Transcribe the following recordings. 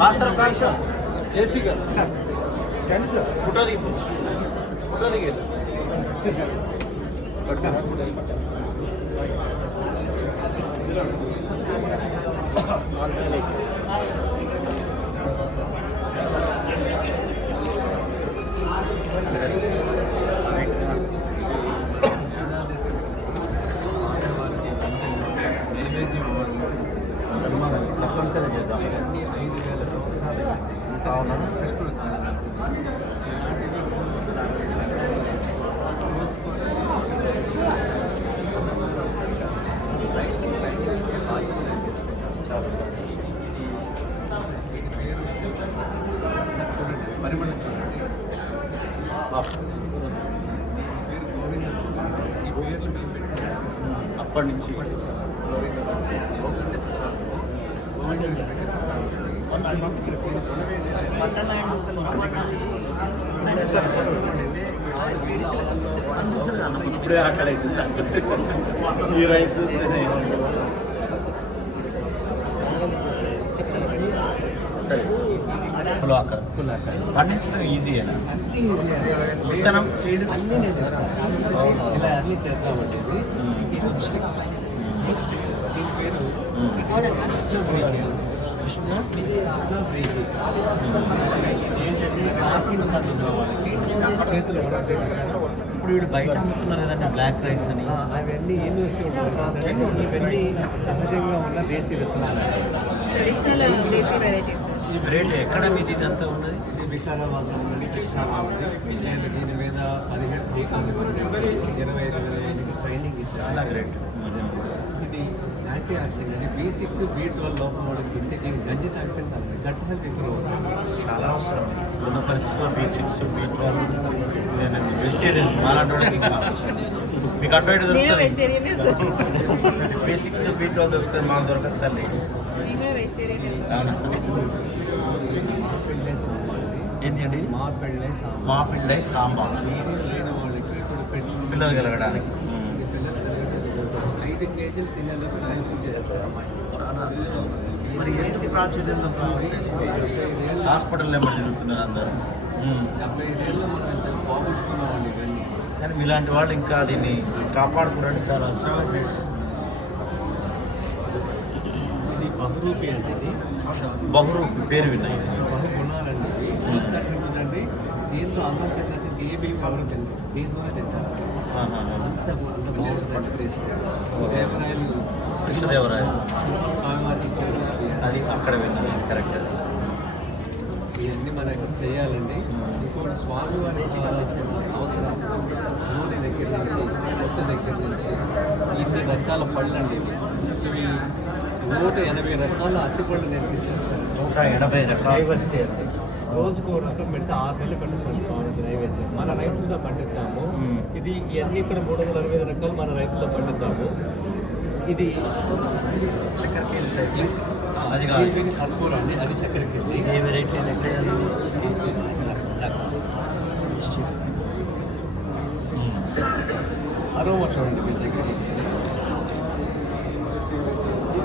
Master sir sir జేసీ గారు sir photo దిగి photo దిగి తప్పనిసరి చేద్దాం. 5,000 సంవత్సరాలు అవునా? చాలా పరిమళం చూడండి. ఈ పేర్లు మేము పెట్టాము అప్పటి నుంచి. ఇప్పుడే ఆకలి అవుతుందా? ఈ రైస్ చూస్తేనే పండించడం ఈజీయేనా? విత్తనం సీడ్ అన్నీ నేను చేస్తాను. ఇలా అన్నీ చేద్దామండి. కృష్ణ ప్రీతి ఏంటంటే కాకిని సాధన వాళ్ళకి చేతులు ఇప్పుడు వీడు బయట అమ్ముతున్నారు కదండి బ్లాక్ రైస్ అని. అవన్నీ యూనివర్సిటీ ఉంటుంది. ఇవన్నీ సహజంగా ఉన్న దేశీ విత్తనాలు, ట్రెడిషనల్ దేశీ వెరైటీస్. ఈ రేట్ ఎక్కడ మీది ఇదంతా ఉన్నది? ఇది విశాఖపట్నం నుండి కృష్ణాబాబుది. నేను దీని మీద 17 సంవత్సరాలు 25 ట్రైనింగ్ ఇచ్చాను. చాలా గ్రేట్. ఇది యాంటీ ఆక్సిడెంట్ అండి. B6 B12 లోపం వాడికి తింటే దీన్ని గంజి తాగితే చాలు, గట్ హెల్త్ ఇంప్రూవ్ అవుతుంది. చాలా అవసరం ఉన్న పరిస్థితుల్లో B6 B12. వెజిటేరియన్స్ మాలాంటి మీకు అడ్వైట్ దొరుకుతుంది. B6 B12 దొరుకుతుంది, మాకు దొరకదు తల్లి. ఏంటి అండి? మా పెళ్ళై సాంబార్ లేని వాళ్ళకి ఇప్పుడు పిల్లలు కలగడానికి. 5 కేజీలు తినేందుకు కన్సూమ్ చేస్తారు అమ్మాయి. మరి ఏంటి ప్రాచుర్యంలో హాస్పిటల్ ఏమో తిరుగుతున్నారు అందరూ. 75 ఏళ్ళు మనం ఎంత బాగుంటున్నామండి ఇవన్నీ. కానీ మీలాంటి వాళ్ళు ఇంకా దీన్ని కాపాడుకోవడానికి చాలా ఇది బహురూపి అంటే ఇది బహురూపి పేరు విన్నాయి. బహుగుణాలండి. చూస్తారండి దీంతో అన్నం తింటే ఏబీ పవర్ తింటారు, దీంతోనే తింటారు. అంత బాగుంటుంది టేస్ట్. దేవరాయలు కృష్ణదేవరాయలు స్వామివారికి అది అక్కడ విన్నది కరెక్ట్. అది ఇవన్నీ మనం చేయాలండి. ఇంకోటి స్వామివారి అవసరం నూనె దగ్గర నుంచి పొట్టు దగ్గర నుంచి ఇన్ని రకాల పళ్ళు అండి. ఇవి 180 రకాల అరటిపళ్ళు నేను తీసుకొస్తాను. 180 రకాల డైవర్సిటీ అండి. రోజుకు రకం పెడితే 6 నెలలు పండిస్తాను స్వామికి నైవేద్యం. మన రైతులుగా పండిస్తాము. ఇది ఇవన్నీ కూడా 360 రకాలు మన రైతుల్లో పండిస్తాము. ఇది చక్కెరకేళి అది ఇది కర్పూర అండి, అది చక్కెరకేళి. ఏ వెరైటీ అరోమా చూడండి మీ దగ్గర.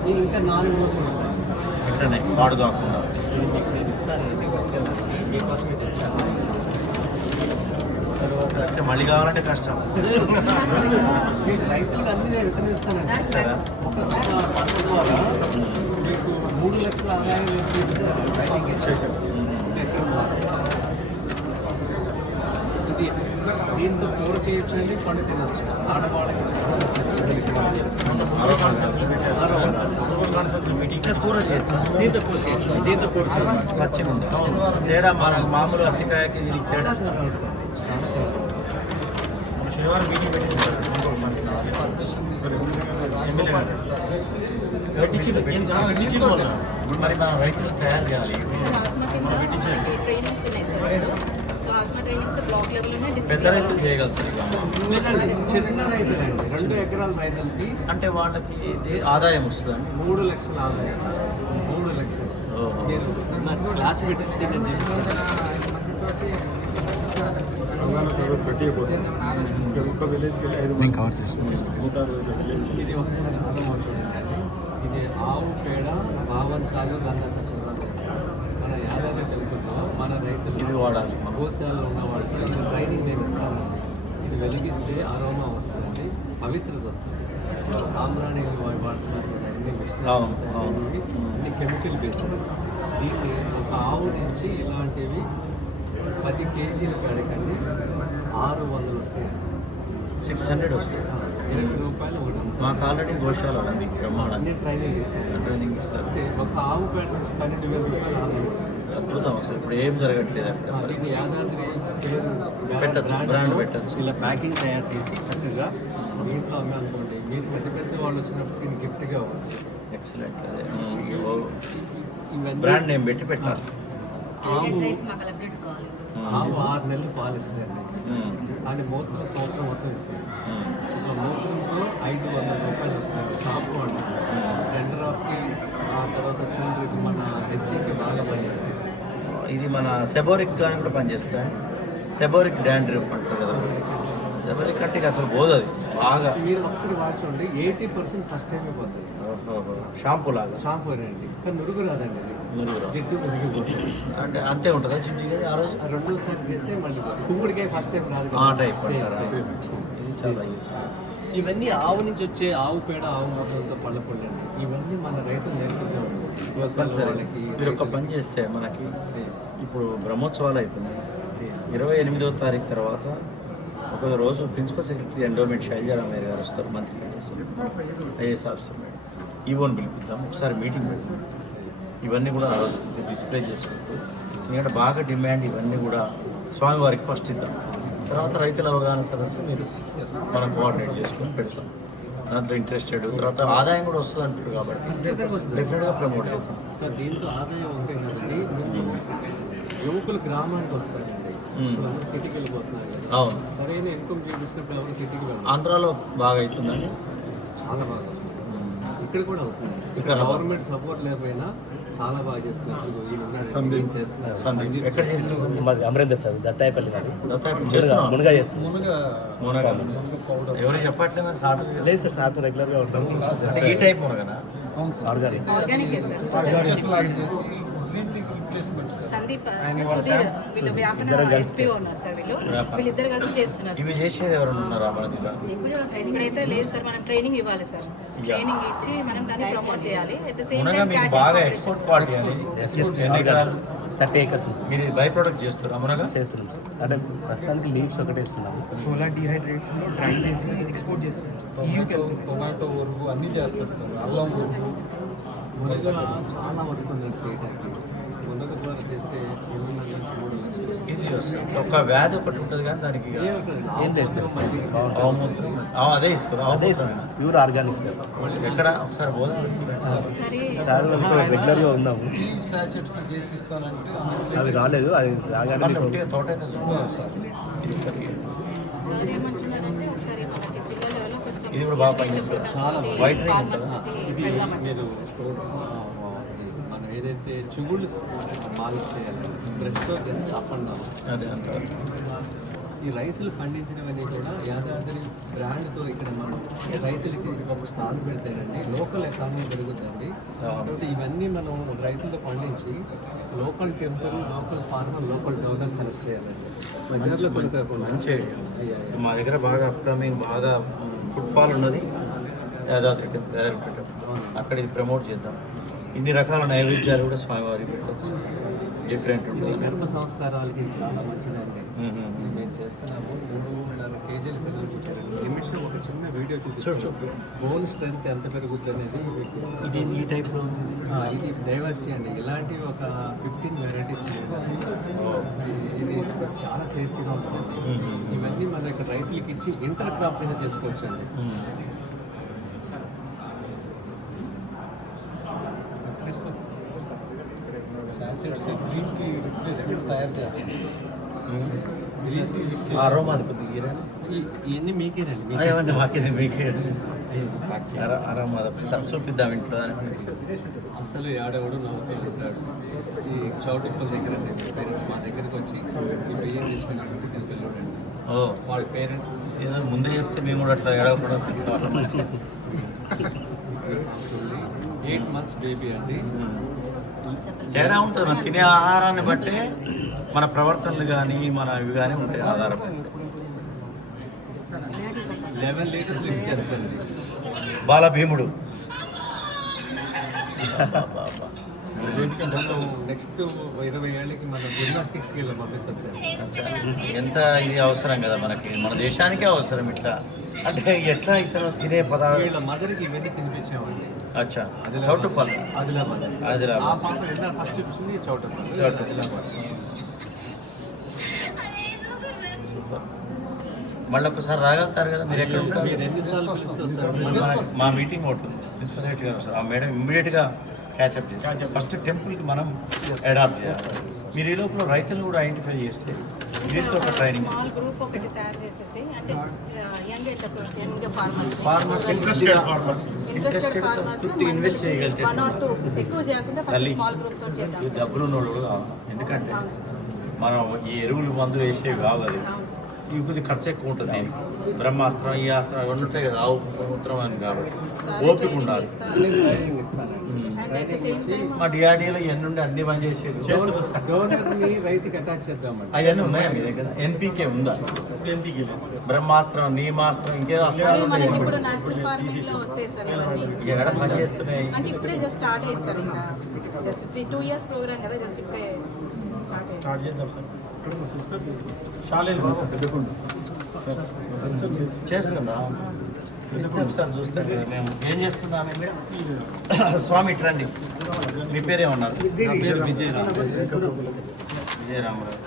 ఇది ఇంకా 4 రోజులు ఉంటాయి ఇట్లనే పాడు కాకుండా. నేను ఇస్తానండి పట్టుకెళ్ళడానికి, మీకోసం ఇది ఇచ్చాను. తర్వాత అంటే మళ్ళీ కావాలంటే కష్టం. మీకు రైతులకు అన్ని నేను విత్తనిస్తానండి. ఒక పంట ద్వారా మీకు 3 లక్షల ఆదాయం ఇది. దీంతో కూర చేయొచ్చండి, పండు తినచ్చు. ఆడవాళ్ళకి ఇట్లా కూర చేయొచ్చు. దీంతో కూర చేయొచ్చు. దీంతో కూర చేయొచ్చు. పచ్చిగా ఉంది తేడా. మనకు మామూలు అరటికాయకి దీనికి తేడా. శనివారం మీటింగ్ పెట్టించారు. ఎమ్మెల్యే ఇప్పుడు మరి మనం రైతులు తయారు చేయాలి. సార్ ఆత్మ కింద మనకి ట్రైనింగ్స్ ఉన్నాయి సార్ ఇప్పుడు. సో ఆత్మ ట్రైనింగ్స్ బ్లాక్ లెవెల్లోనే పెద్ద డిస్ట్రిక్ట్ రైతులు చేయగలుగుతారు ఇక. చిన్న రైతులండి 2 ఎకరాల రైతులకి అంటే వాళ్ళకి ఇది ఆదాయం వస్తుందండి. 3 లక్షల ఆదాయం. 3 లక్షలు. మీరు నాకు క్లాస్ పెట్టిస్తే నేను చెప్తాను. ఇది ఒకసారి ఆలోచన చూడండి. ఇది ఆవు పేడ భావంచాలు గంధక చూడాలి. మన యాదాద్రి తెలుగులో మన రైతులు ఇది వాడాలి. గోశాలలో ఉన్న వాళ్ళకి ఇది ట్రైనింగ్ నేను ఇస్తానండి. ఇది వెలిగిస్తే అరోమా వస్తుందండి, పవిత్రత వస్తుంది. ఇప్పుడు సాంబ్రాణి వాడుతున్నారు కదా, అన్ని అవును, అవును. అన్ని కెమికల్ బేస్డ్. దీన్ని ఒక ఆవు నుంచి ఇలాంటివి 10 కేజీల కాడికండి 600 వస్తాయి. 600 వస్తుంది. 8 రూపాయలు ఒకటి అమ్ముతారు. మాకు ఆల్రెడీ గోశాల ఉంది బ్రహ్మాండంగా. అన్ని ట్రైనింగ్ ఇస్తారు. ట్రైనింగ్ ఇస్తారు. వస్తే ఒక ఆవు పేడ నుంచి 12,000 రూపాయలు ఆదాయం వస్తుంది. అద్భుతం అసలు. ఇప్పుడు ఏం జరగట్లేదు అక్కడ. ఇది యాదాద్రి పెట్టచ్చు, బ్రాండ్ పెట్టచ్చు. ఇలా ప్యాకింగ్ తయారు చేసి చక్కగా దీంట్లో అమ్మాలనుకోండి. మీరు పెద్ద పెద్ద వాళ్ళు వచ్చినప్పుడు దీన్ని గిఫ్ట్గా ఇవ్వచ్చు. ఎక్సలెంట్. అదే ఇవన్నీ బ్రాండ్ నేమ్ పెట్టి పెట్టాలి. ఆవు మాకు అప్డేట్ కావాలి. ఆవు 6 నెలలు పాలు ఇస్తాయండి. కానీ మూత్రం సంవత్సరం మొత్తం ఇస్తాయి. ఒక మూత్రంతో 500 రూపాయలు వస్తుంది. షాంపూ అండి. టెండరాఫ్కి ఆ తర్వాత చూడరికి మన హెచ్కి బాగా పనిచేస్తుంది. ఇది మన సెబోరిక్ కానీ కూడా పనిచేస్తాయి. సెబోరిక్ డాండ్రిఫ్ అంటారు కదా. సెబోరిక్ అంటే ఇక అసలు పోదు అది బాగా. మీరు ఒక్కటి వాడుకోండి 80% ఫస్ట్ టైం అయిపోతుంది. షాంపూ లాగా. షాంపూ అండి. కానీ నురుగు రాదండి అది. మురుగురా. జిడ్డు మురిగిపోతుంది. అంటే అంతే ఉంటుందా జిడ్డు కదా ఆ రోజు? రెండోసారి చేస్తే మళ్ళీ కుంగుడికాయ ఫస్ట్ టైం రాదు ఆ కదా. టైప్ Same, అంటారా? same. ఇది చాలా యూస్. ఇవన్నీ ఆవు నుంచి వచ్చే ఆవు పేడ, ఆవు మూత్రంతో పళ్ళ పొండండి. ఇవన్నీ మన రైతులు నేర్పుతూ సరే, మీరు ఒక పని చేస్తే మనకి ఇప్పుడు బ్రహ్మోత్సవాలు అవుతున్నాయి. 28వ తారీఖు తర్వాత ఒక రోజు ప్రిన్సిపల్ సెక్రటరీ ఎండోమెంట్ శైలజారామయ్య గారు వస్తారు, మంత్రి ఐఏఎస్ ఆఫీసర్ మేడం. ఈవోని పిలిపిద్దాం, ఒకసారి మీటింగ్ పెడతాం. ఇవన్నీ కూడా ఆ రోజు డిస్ప్లే చేసుకుంటూ, ఎందుకంటే బాగా డిమాండ్ ఇవన్నీ కూడా స్వామివారికి ఫస్ట్ ఇద్దాం. తర్వాత రైతుల అవగాహన సదస్సు మీరు మనం కోఆర్డినేట్ చేసుకొని పెడతాం. దాంట్లో ఇంట్రెస్టెడ్, తర్వాత ఆదాయం కూడా వస్తుంది అంటారు కాబట్టి డెఫినెట్గా ప్రమోట్ చేద్దాం. దీంతో ఆదాయం ఉంటే కాబట్టి యువకులు గ్రామానికి వస్తారండి. ఇప్పుడు సిటీకి వెళ్ళిపోతున్నారు కదా. అవును, సరైన ఇన్కమ్ చూపిస్తున్నప్పుడు ఎవరు సిటీకి వెళ్ళాలి. ఆంధ్రాలో బాగా అవుతుందండి. చాలా బాగా వస్తుంది. ఇక్కడ కూడా అవుతుంది. ఇక్కడ ఇక్కడ గవర్నమెంట్ సపోర్ట్ లేకపోయినా చాలా బాగా చేస్తున్నారు. సందీప్ చేస్తున్నారు. సందీప్ ఎక్కడ చేస్తున్నారు? మాది అమరేందర్ సార్ దత్తాయపల్లి మాది దత్తాపల్లి చేస్తున్నాం. మునగా చేస్తున్నాం. మునగ ఎవరు చెప్పట్లేదు మరి సాటు లేదు సార్ సార్తో రెగ్యులర్గా ఉంటాం. ఈ టైప్ మునగనా? ఆర్గానిక్ ఆర్గానిక్ చేస్తారు. సందీప్ సుధీర్ వీళ్ళు వ్యాపార ఎస్పీ ఉన్నారు సార్. వీళ్ళిద్దరు కలిసి చేస్తున్నారు. ఇవి చేసేది ఎవరు ఉన్నారా మన జిల్లా? ఇప్పుడైతే లేదు సార్, మనం ట్రైనింగ్ ఇవ్వాలి సార్. ట్రైనింగ్ ఇచ్చి మనం దాన్ని ప్రమోట్ చేయాలి. అట్ ద సేమ్ మునగ టైం మీకు బాగా ఎక్స్పోర్ట్ క్వాలిటీ అనేది. ఎన్ని ఎకరాలు? 30 acres ఉంది సార్. మీరు బై ప్రోడక్ట్ చేస్తారా మునగ? చేస్తున్నాం సార్. అంటే ప్రస్తుతానికి లీవ్స్ ఒకటే ఇస్తున్నాము. సోలార్ డిహైడ్రేట్లో డ్రై చేసి ఎక్స్పోర్ట్ చేస్తాం. టొమాటో వరకు అన్నీ చేస్తారు సార్. అల్లం మునగ చాలా వర్క్ ఉందండి చేయడానికి. మునగ ద్వారా చేస్తే 2.5 నుంచి 3 లక్షలు. ఈజీ వస్తుంది. ఒక వ్యాధి ఒకటి ఉంటుంది కానీ దానికి ఇక ఏం లేదు సార్. ఆవుమూత్రం అదే ఇస్తారు. అదే ఆవుమూత్రం ప్యూర్ ఆర్గానిక్ సార్. ఎక్కడ ఒకసారి పోదాం. ఒకసారి సార్ వాళ్ళతో రెగ్యులర్గా ఉన్నాము. టీ సాచెట్స్ చేసి ఇస్తానంటే అవి రాలేదు, అది రాగానే మళ్ళీ మీకు ఉంటే తోట అయితే చూడాలి. సార్ సార్ ఏమంటున్నారంటే ఒకసారి మనకి జిల్లా లెవెల్లో కొంచెం ఇది కూడా బాగా పనిచేస్తుంది. చాలా వైట్ రింగ్ ఉంటుందా? ఇది మీరు మనం ఏదైతే చిగుళ్ళు మాలిష్ చేయాలి బ్రష్తో జస్ట్ అప్ అండ్ డౌన్. అదే అంటారు. ఈ రైతులు పండించినవన్నీ కూడా యాదాద్రి బ్రాండ్తో ఇక్కడ మనం రైతులకి ఒక స్టాల్ పెడతానండి. లోకల్ ఎకానమీ పెరుగుతుందండి. కాబట్టి ఇవన్నీ మనం రైతులతో పండించి local temple, local farmer, local develop connect చేయాలండి. బజార్లో కొనుక్కోకుండా. మంచి ఐడియా. మా దగ్గర బాగా అప్కమింగ్ బాగా ఫుడ్ ఫాల్ ఉన్నది యాదాద్రి టెంపుల్. అక్కడ ఇది ప్రమోట్ చేద్దాం. ఇన్ని రకాల నైవేద్యాలు కూడా స్వామివారికి పెట్టచ్చు. డిఫరెంట్ ఉంటుంది. గర్భ సంస్కారాలకి ఇది చాలా మంచిదండి. ఇది మేము చేస్తున్నాము. 3.5 కేజీల పిల్లలు పుట్టారండి. నిమిషం ఒక చిన్న వీడియో చూపించు. బోన్ స్ట్రెంత్ ఎంత పెరుగుతుంది అనేది ఇది ఈ టైప్లో ఉంది. ఇది డైవర్సిటీ అండి. ఇలాంటి ఒక 15 వెరైటీస్ ఇది చాలా టేస్టీగా ఉంటుందండి. ఇవన్నీ మన ఇక్కడ రైతులకి ఇచ్చి ఇంటర్ క్రాప్ కింద చేసుకోవచ్చు అండి. సాచెట్స్ గ్రీన్ టీ రిప్లేస్మెంట్ తయారు చేస్తాం sir. Green tea replacement aroma అది కొద్దిగా గీరండి. ఇవన్నీ మీకేనండి అవన్నీ మాకేది మీకే అరోమా చూపిద్దాం ఇంట్లో అని. అసలు ఆడవాడు నవ్వుతూ ఉంటాడు. ఈ చౌటుప్పల దగ్గర పేరెంట్స్ మా దగ్గరికి వచ్చి ఈ బియ్యం తీసుకున్నప్పుడు తీసుకెళ్ళాడండి. ఓ వాళ్ళ పేరెంట్స్ ఏదో ముందే చెప్తే మేము కూడా అట్లా ఎడవకుండా 8 months బేబీ అండి. తేడా ఉంటుంది. మనం తినే ఆహారాన్ని బట్టే మన ప్రవర్తనలు కానీ మన ఇవి కానీ ఉంటాయి ఆధారపడి. 11 liters లిఫ్ట్ చేస్తుంది. బాలభీముడు ఎందుకంటే నెక్స్ట్ 20 ఏళ్ళకి మనం జిమ్నాస్టిక్స్కి వెళ్ళి పంపించవచ్చు. ఎంత ఇది అవసరం కదా మనకి, మన దేశానికే అవసరం. ఇట్లా అంటే ఎట్లా ఇతను తినే పదార్థాలు. వీళ్ళ మదర్కి ఇవన్నీ తినిపించామండి. అచ్చా చౌటుప్పల్ ఆదిలాబాద్. ఆ ఆదిలాబాద్. పాప ఎంత ఫస్ట్ చూసింది చౌటుప్పల్. ఆదిలాబాద్. సూపర్. మళ్ళీ ఒకసారి రాగలుగుతారు కదా మీరు ఎక్కడ ఉంటారు? మీరు ఎన్నిసార్లు పిలుస్తారు? మా మీటింగ్ ఒకటి ఉంది సొసైటీ గారు వస్తారు. ఆ మేడం ఇమ్మీడియట్గా క్యాచ్అప్ చేస్తారు. ఫస్ట్ టెంపుల్కి మనం అడాప్ట్ చేస్తాం. మీరు ఈ లోపల రైతులు కూడా ఐడెంటిఫై చేస్తే దీంతో ఒక ట్రైనింగ్. స్మాల్ గ్రూప్ ఒకటి తయారు చేసేసి అంటే young farmers interested farmers invest చేయగలిగితే 1 or 2 ఎక్కువ చేయకుండా ఫస్ట్ స్మాల్ గ్రూప్ తో చేద్దాం. డబ్బులు ఉన్నోళ్ళు కూడా కావాలి. ఎందుకంటే మనం ఈ ఎరువులు మందులు వేసేవి కావు అది. ఇవి కొద్దిగా ఖర్చు ఎక్కువ ఉంటుంది దీనికి. బ్రహ్మాస్త్రం ఈ అస్త్రం అవన్నీ ఉంటాయి కదా, ఆవు మూత్రం అని కాబట్టి ఓపిక ఉండాలి. ట్రైనింగ్ ఇస్తానండి. And at the same time మా డిఆర్డీలో ఇవన్నీ ఉండి అన్ని బంద్ చేసేది. డోనర్ని రైతుకి అటాచ్ చేద్దామండి. అవన్నీ ఉన్నాయా మీ దగ్గర? ఎన్పీకే ఉందా? బ్రహ్మాస్త్రం నీమాస్త్రం ఇంకేదో అస్త్రాలు మనకి ఉన్నాయి. ఇప్పుడు నేషనల్ ఫార్మింగ్ లో వస్తాయి సార్ ఇవన్నీ. ఎక్కడ పని చేస్తున్నాయి? అంటే ఇప్పుడే జస్ట్ స్టార్ట్ అయ్యింది సార్. ఇంకా జస్ట్ 2 years ప్రోగ్రామ్ కదా, జస్ట్ ఇప్పుడే స్టార్ట్ అయ్యింది. స్టార్ట్ చేద్దాం సార్. ఇక్కడ మా సిస్టర్ చాలేజ్ పెద్దకుండా చేస్తుందా? ఇస్తే ఒకసారి చూస్తాం కదా మేము ఏం చేస్తున్నాం. స్వామి ఇట్రండి. మీ పేరేమన్నారు? నా పేరు విజయరామ్. విజయరామరావు.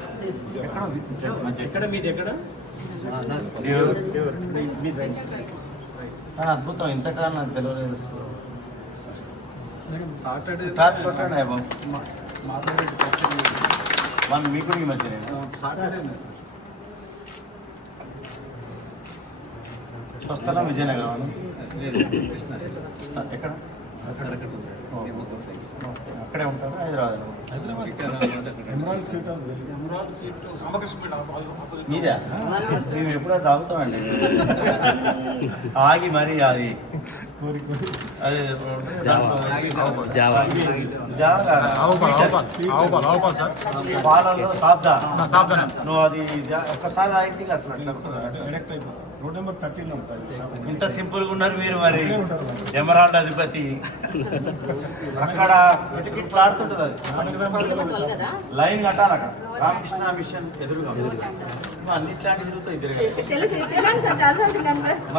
ఎక్కడ మీది ఎక్కడ? అద్భుతం. ఇంతకాలం నాకు తెలియలేదు. మేడం సాటర్డే క్లాస్ కొట్టండి బాబు. మాట్లాడే వాళ్ళు మీకు కూడా ఈ మధ్య సాటర్డే సార్. స్వస్థలం విజయనగరం. ఎక్కడ? అక్కడే ఉంటారు హైదరాబాద్. ఎమరాల్డ్ సీట్ మీదా? మేము ఎప్పుడో తాగుతామండి ఆగి మరి. అది అదే జావా పాలలో సాబ్దా. నువ్వు అది ఒక్కసారి తాగింది అసలు అట్లా డైరెక్ట్ అయిపోతుంది. రోడ్ నెంబర్ 13 ఇంత సింపుల్గా ఉన్నారు మీరు. మరి ఎమరాల్డ్ అధిపతి అక్కడ ఇట్లా ఆడుతుంటుంది. అది కదా లైన్ కట్టాలి అక్కడ. రామకృష్ణ మిషన్ ఎదురుగా అన్నిట్లాంటి తిరుగుతాయి. తెలుసు తిన్నాను సార్, చాలా సార్లు తిన్నాను సార్.